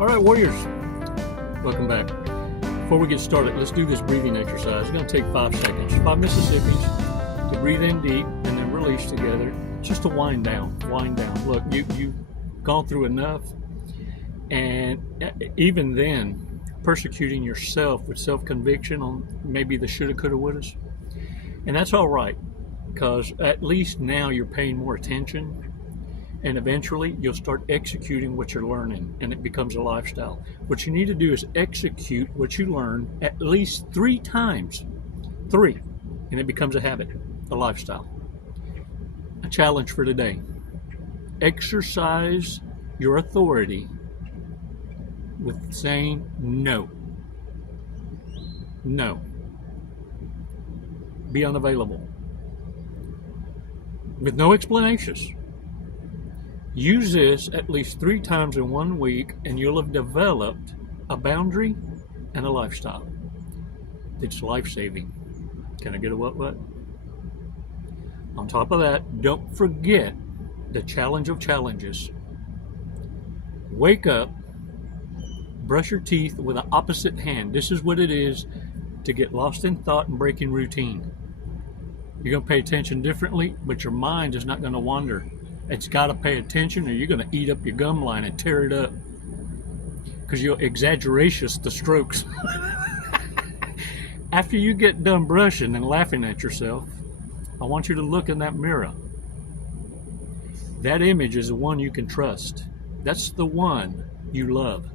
All right, warriors, welcome back. Before we get started, let's do this breathing exercise. It's going to take 5 seconds. 5 Mississippis to breathe in deep and then release together, just to wind down. Look, you've gone through enough, and even then, persecuting yourself with self-conviction on maybe the shoulda, coulda, wouldas. And that's all right, because at least now you're paying more attention. And eventually you'll start executing what you're learning, and it becomes a lifestyle. What you need to do is execute what you learn at least 3 times. 3. And it becomes a habit, a lifestyle. A challenge for today. Exercise your authority with saying no. No. Be unavailable. With no explanations. Use this at least 3 times in 1 week, and you'll have developed a boundary and a lifestyle. It's life-saving. Can I get a what? On top of that, don't forget the challenge of challenges. Wake up, brush your teeth with an opposite hand. This is what it is to get lost in thought and breaking routine. You're going to pay attention differently, but your mind is not going to wander. It's got to pay attention, or you're going to eat up your gum line and tear it up, because you'll exaggeratious the strokes. After you get done brushing and laughing at yourself, I want you to look in that mirror. That image is the one you can trust. That's the one you love.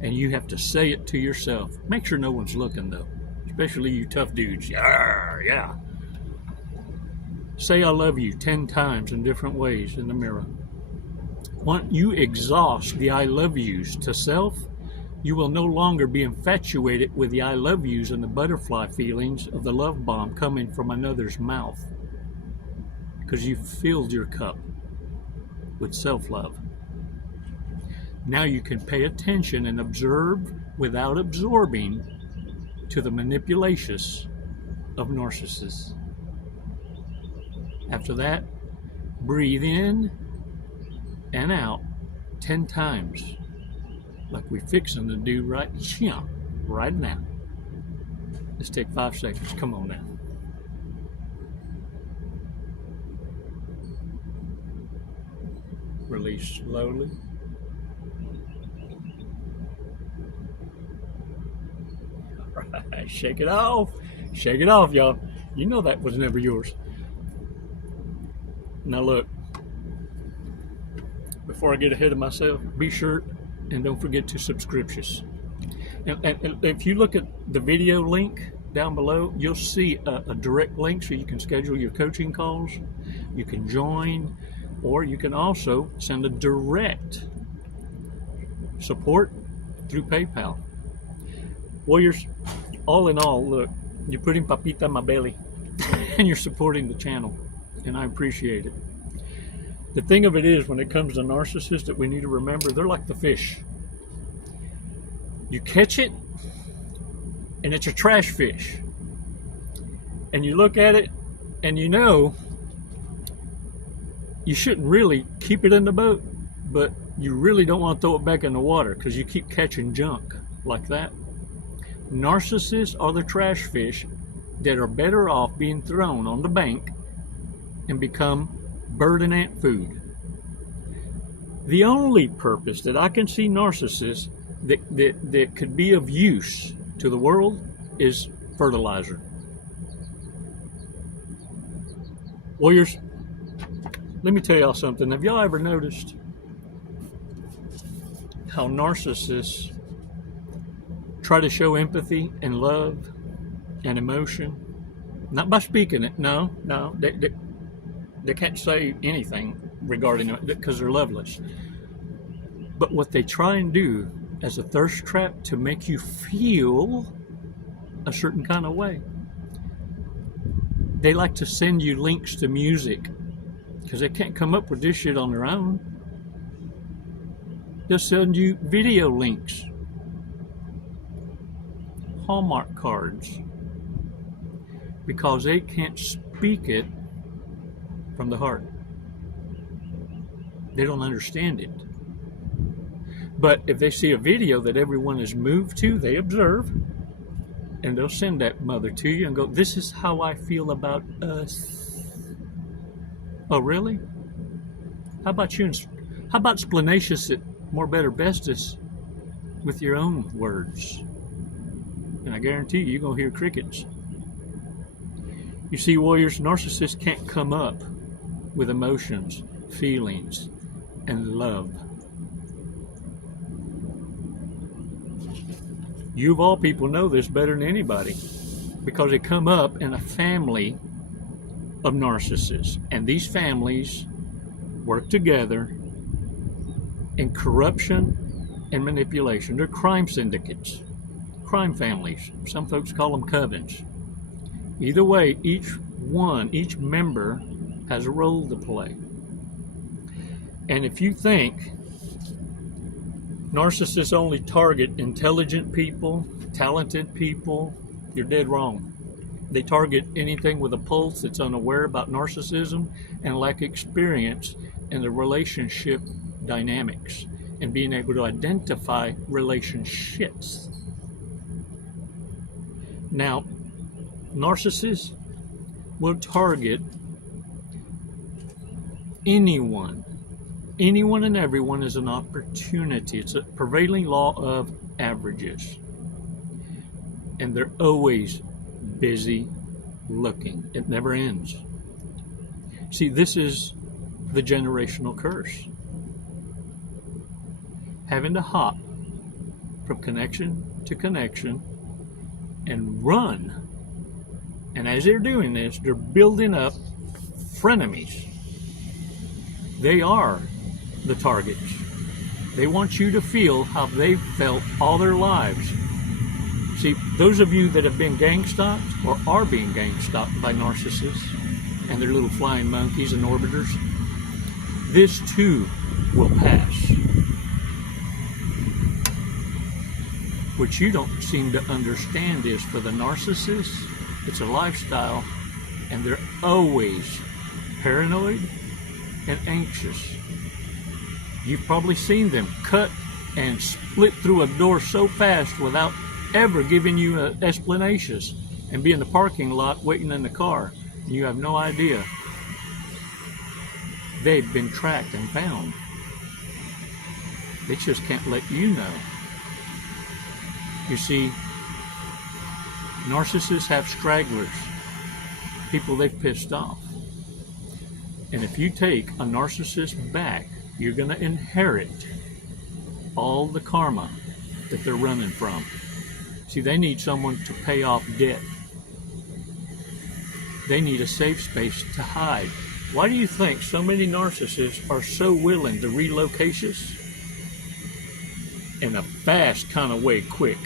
And you have to say it to yourself. Make sure no one's looking, though, especially you tough dudes. Yeah. Say I love you 10 times in different ways in the mirror. Once you exhaust the I love yous to self, you will no longer be infatuated with the I love yous and the butterfly feelings of the love bomb coming from another's mouth, because you've filled your cup with self-love. Now you can pay attention and observe without absorbing to the manipulations of narcissists. After that, breathe in and out 10 times, like we're fixing to do right now. Let's take 5 seconds. Come on now. Release slowly. All right, shake it off. Shake it off, y'all. You know that was never yours. Now look, before I get ahead of myself, be sure and don't forget to subscribe. And if you look at the video link down below, you'll see a direct link so you can schedule your coaching calls, you can join, or you can also send a direct support through PayPal. Warriors, all in all, look, you're putting papita in my belly and you're supporting the channel. And I appreciate it. The thing of it is, when it comes to narcissists, that we need to remember, they're like the fish. You catch it, and it's a trash fish. And you look at it, and you know you shouldn't really keep it in the boat, but you really don't want to throw it back in the water, because you keep catching junk like that. Narcissists are the trash fish that are better off being thrown on the bank and become bird and ant food. The only purpose that I can see narcissists that could be of use to the world is fertilizer. Warriors, let me tell y'all something. Have y'all ever noticed how narcissists try to show empathy and love and emotion? Not by speaking it, no. They can't say anything regarding it because they're loveless. But what they try and do as a thirst trap to make you feel a certain kind of way. They like to send you links to music because they can't come up with this shit on their own. They'll send you video links, Hallmark cards, because they can't speak it from the heart. They don't understand it. But if they see a video that everyone is moved to, they observe, and they'll send that mother to you and go, this is how I feel about us. Oh, really? How about you? How about splanacious it more better bestest with your own words? And I guarantee you're going to hear crickets. You see, warriors, narcissists can't come up with emotions, feelings, and love. You of all people know this better than anybody, because they come up in a family of narcissists, and these families work together in corruption and manipulation. They're crime syndicates, crime families. Some folks call them covens. Either way, each member has a role to play. And if you think narcissists only target intelligent people, talented people, you're dead wrong. They target anything with a pulse that's unaware about narcissism and lack experience in the relationship dynamics and being able to identify relationships. Now, narcissists will target anyone and everyone is an opportunity. It's a prevailing law of averages. And they're always busy looking. It never ends. See, this is the generational curse. Having to hop from connection to connection and run. And as they're doing this, they're building up frenemies. They are the targets. They want you to feel how they've felt all their lives. See, those of you that have been gang stalked or are being gang stalked by narcissists and their little flying monkeys and orbiters, this too will pass. What you don't seem to understand is, for the narcissist, it's a lifestyle, and they're always paranoid and anxious. You've probably seen them cut and split through a door so fast without ever giving you explanations, and be in the parking lot waiting in the car. You have no idea. They've been tracked and found. They just can't let you know. You see, narcissists have stragglers, people they've pissed off. And if you take a narcissist back, you're going to inherit all the karma that they're running from. See, they need someone to pay off debt. They need a safe space to hide. Why do you think so many narcissists are so willing to relocate us in a fast kind of way, quick?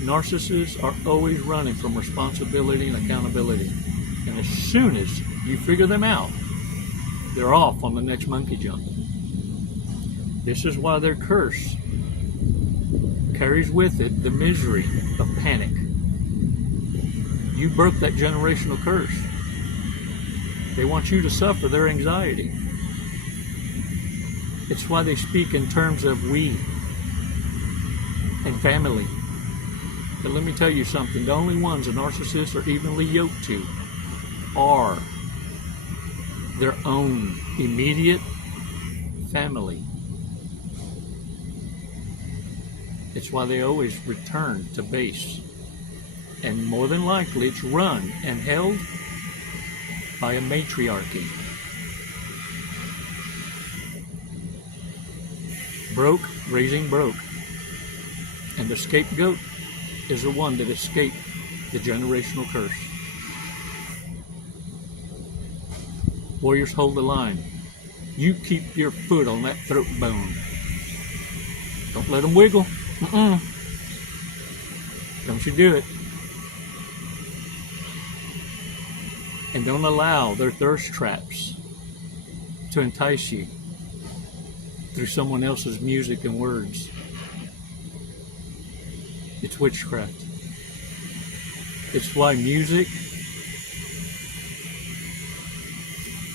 Narcissists are always running from responsibility and accountability. And as soon as you figure them out, they're off on the next monkey jump. This is why their curse carries with it the misery of panic. You broke that generational curse. They want you to suffer their anxiety. It's why they speak in terms of we and family. But let me tell you something, the only ones a narcissist are evenly yoked to are their own immediate family. It's why they always return to base. And more than likely it's run and held by a matriarchy. Broke, raising broke. And the scapegoat is the one that escaped the generational curse. Warriors, hold the line. You keep your foot on that throat bone. Don't let them wiggle. Don't you do it. And don't allow their thirst traps to entice you through someone else's music and words. It's witchcraft. It's why music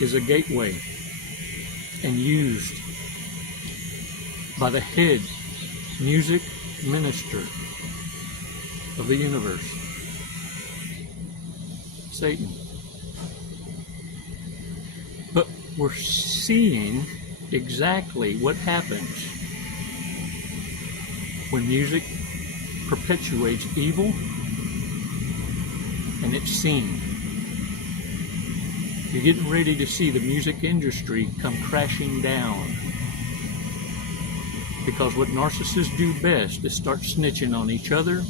is a gateway and used by the head music minister of the universe, Satan. But we're seeing exactly what happens when music perpetuates evil and it's seen. You're getting ready to see the music industry come crashing down, because what narcissists do best is start snitching on each other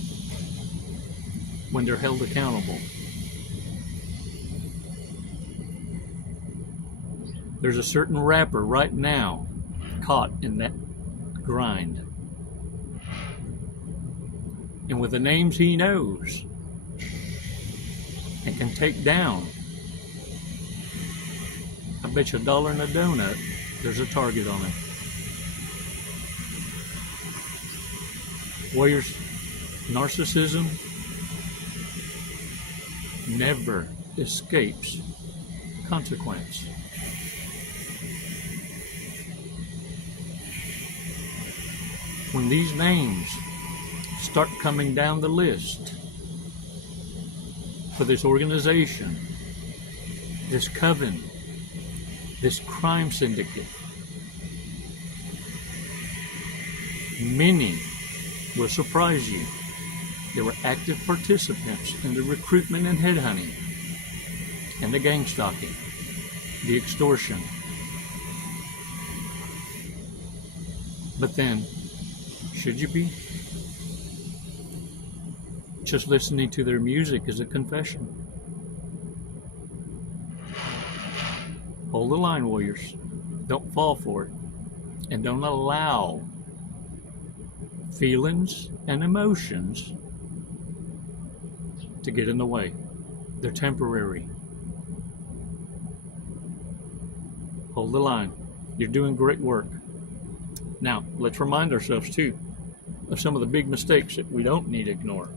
when they're held accountable. There's a certain rapper right now caught in that grind. And with the names he knows and can take down, I bet you $1 in a donut there's a target on it. Warriors, narcissism never escapes consequence. When these names start coming down the list for this organization, this coven, this crime syndicate, many will surprise you. There were active participants in the recruitment and headhunting, and the gang stalking, the extortion. But then, should you be? Just listening to their music is a confession. Hold the line, warriors. Don't fall for it. And don't allow feelings and emotions to get in the way. They're temporary. Hold the line. You're doing great work. Now, let's remind ourselves, too, of some of the big mistakes that we don't need to ignore.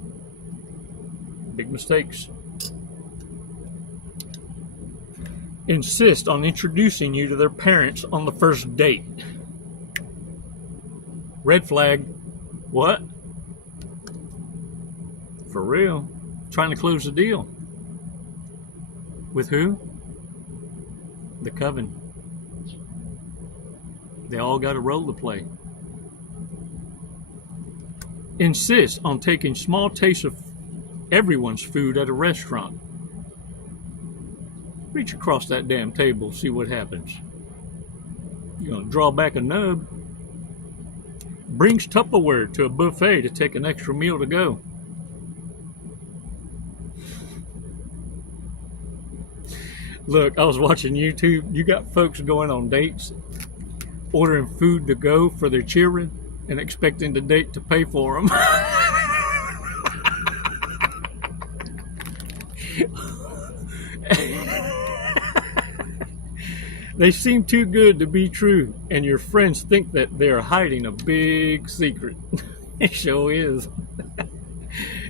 Big mistakes. Insist on introducing you to their parents on the first date. Red flag. What? For real? Trying to close the deal. With who? The coven. They all got a role to play. Insist on taking small tastes of everyone's food at a restaurant. Reach across that damn table, see what happens. You're going to draw back a nub. Brings Tupperware to a buffet to take an extra meal to go. Look, I was watching YouTube. You got folks going on dates, ordering food to go for their children, and expecting the date to pay for them. They seem too good to be true, and your friends think that they're hiding a big secret. It sure is.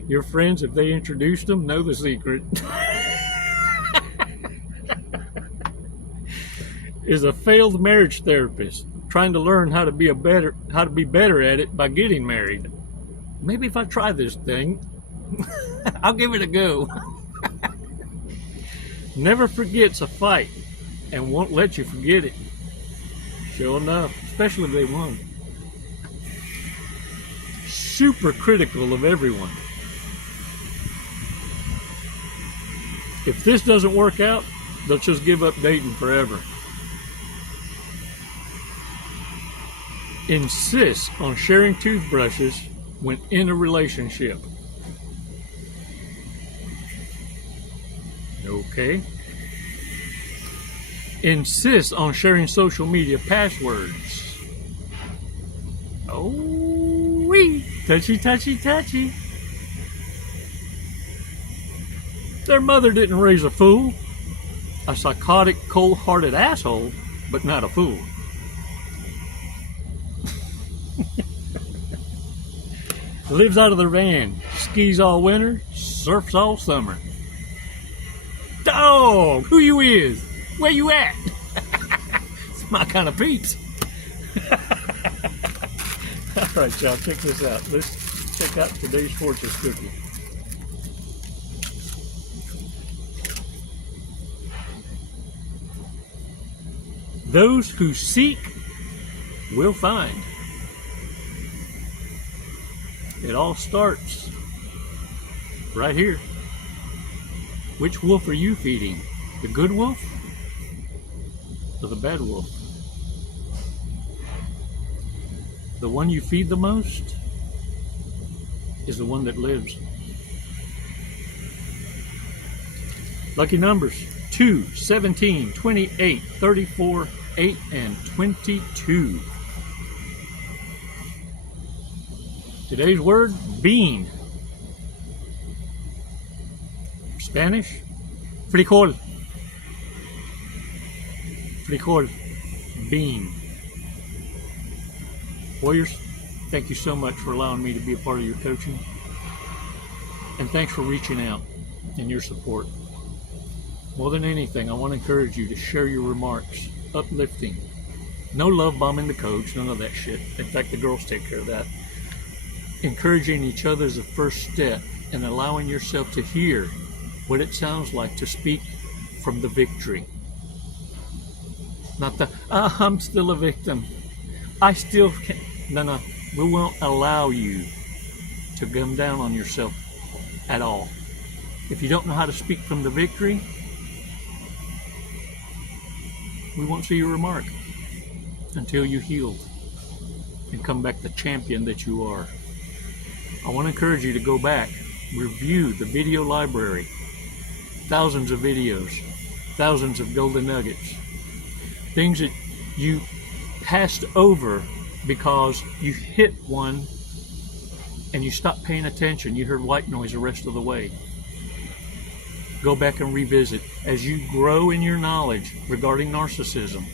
Your friends, if they introduced them, know the secret. Is a failed marriage therapist trying to learn how to be better at it by getting married. Maybe if I try this thing, I'll give it a go. Never forgets a fight and won't let you forget it. Sure enough, especially if they won. Super critical of everyone. If this doesn't work out, they'll just give up dating forever. Insist on sharing toothbrushes when in a relationship. Okay. Insist on sharing social media passwords. Oh, wee. Touchy, touchy, touchy. Their mother didn't raise a fool. A psychotic, cold-hearted asshole, but not a fool. Lives out of their van, skis all winter, surfs all summer. Dog, who you is? Where you at? my kind of peeps. All right, y'all, check this out. Let's check out today's fortune cookie. Those who seek will find. It all starts right here. Which wolf are you feeding? The good wolf or the bad wolf? The one you feed the most is the one that lives. Lucky numbers 2, 17, 28, 34, 8, and 22. Today's word, bean. Spanish, frijol. Frijol, bean. Warriors, thank you so much for allowing me to be a part of your coaching. And thanks for reaching out and your support. More than anything, I want to encourage you to share your remarks, uplifting. No love bombing the coach, none of that shit. In fact, the girls take care of that. Encouraging each other is the first step, and allowing yourself to hear what it sounds like to speak from the victory. Not the, I'm still a victim. I still can't. No, we won't allow you to come down on yourself at all. If you don't know how to speak from the victory, we won't see your remark until you healed and come back the champion that you are. I want to encourage you to go back, review the video library, thousands of videos, thousands of golden nuggets, things that you passed over because you hit one and you stopped paying attention. You heard white noise the rest of the way. Go back and revisit. As you grow in your knowledge regarding narcissism,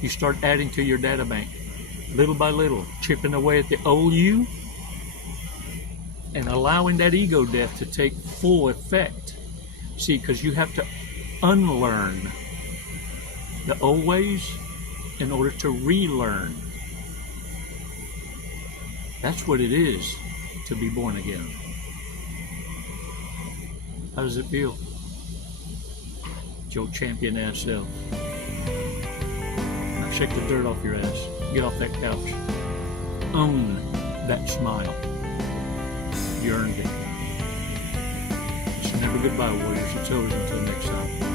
you start adding to your data bank, little by little, chipping away at the old you and allowing that ego death to take full effect. See, because you have to unlearn the old ways in order to relearn. That's what it is to be born again. How does it feel? It's your champion ass self. Now shake the dirt off your ass. Get off that couch. Own that smile. You earned it. It's never goodbye, warriors. It's over until next time.